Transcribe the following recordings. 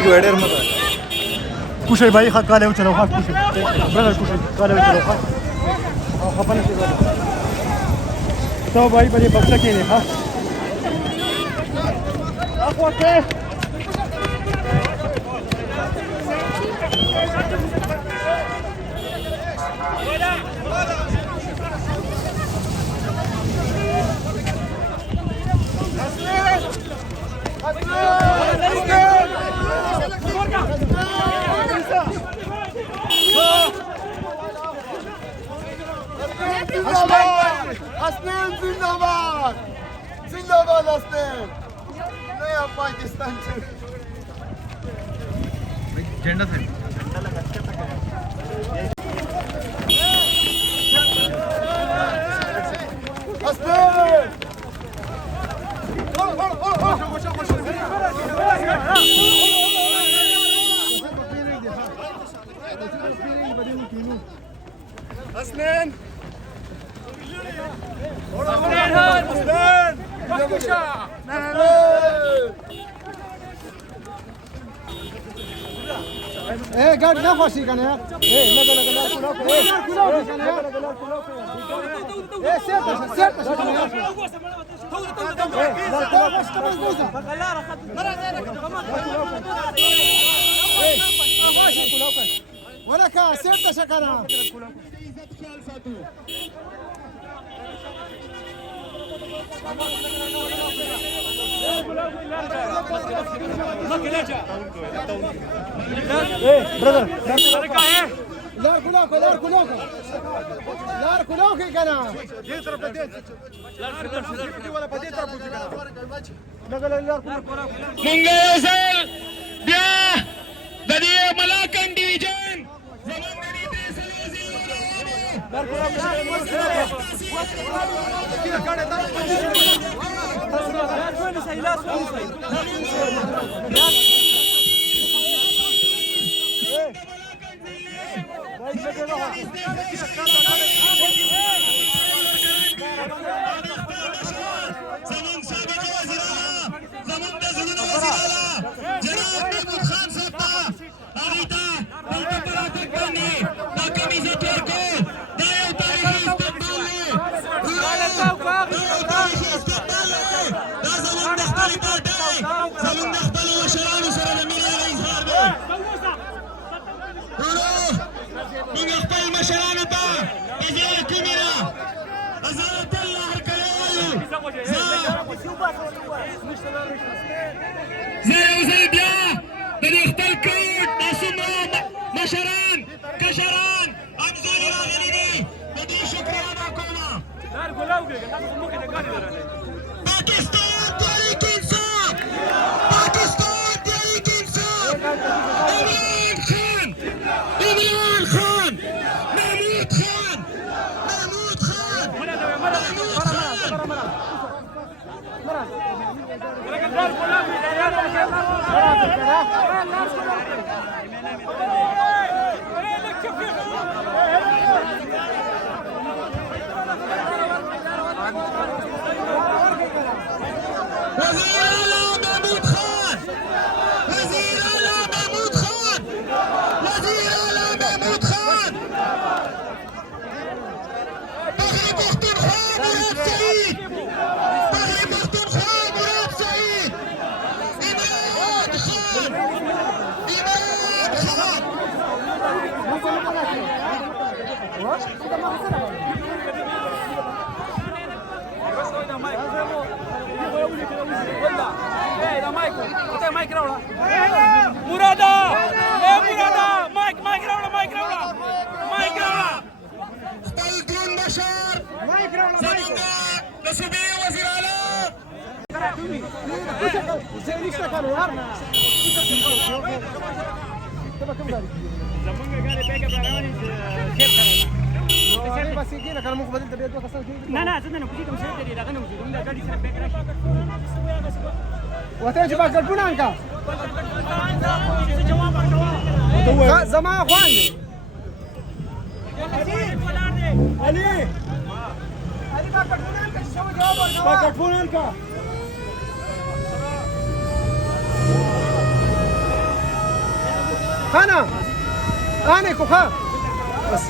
ډېر مزه کوشش भाई خط काले चलो خط کوشش ब्रदर کوشش काले चलो خط خپل کې तो भाई बड़े बक्सा के लिए हाँ आपको के حسنين زندباد زندباد حسنين نیا پاکستان سے झंडा से حسنين حسنين ايه قاعد نفسي كان يا ايه لا ايه سيرت ولا كا سيرت شكرا برادر لار كلوكي كان دي طرف بديت ولا بديت طرف منګیزل بیا د دې ملاکن ډیویژن زمونږ د دې مشران کشران ابزاری راغلی دي د دې شکریا ادا کوم پاکستان تحریک انصاف پاکستان تحریک انصاف عمران خان محمود خان وتجي بقى البنانكا زمان اخواني علي بقى البنانكا شو جوابه بقى البنانكا انا كوخا بس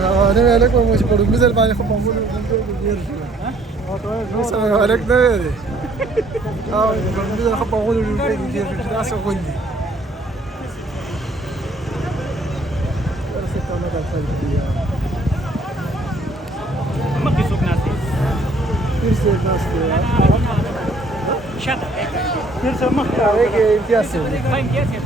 انا مالك مش بقول مثل ما يخبط بقول بس مالك ده مثل خبط بقول في الناس وغني ما في سوق ناسي يرسل الناس شاطر يرسل مختار هيك امتياز فاهم كيف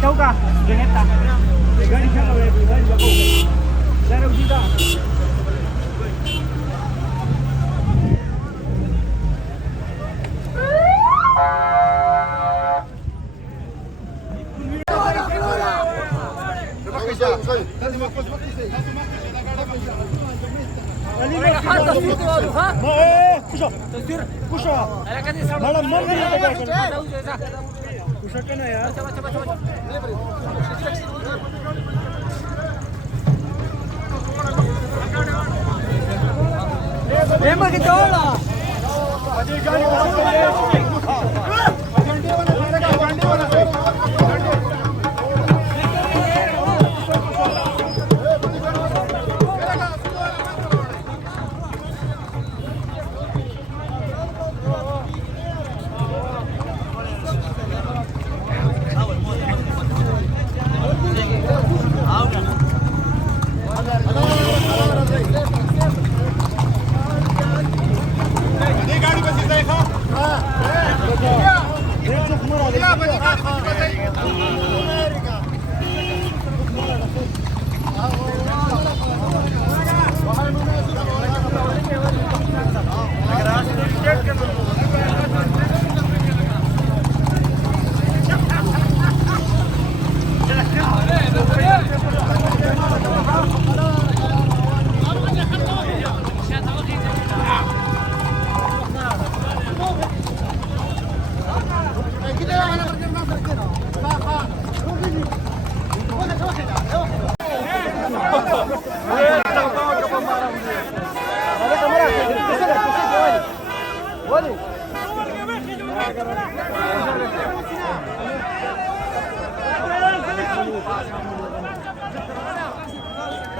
tahu kah? Geneta. Gani kana we gani jago. Sara ujida. Kusha. Malam mandi kusha kana ya. Emma kita olah. Olha.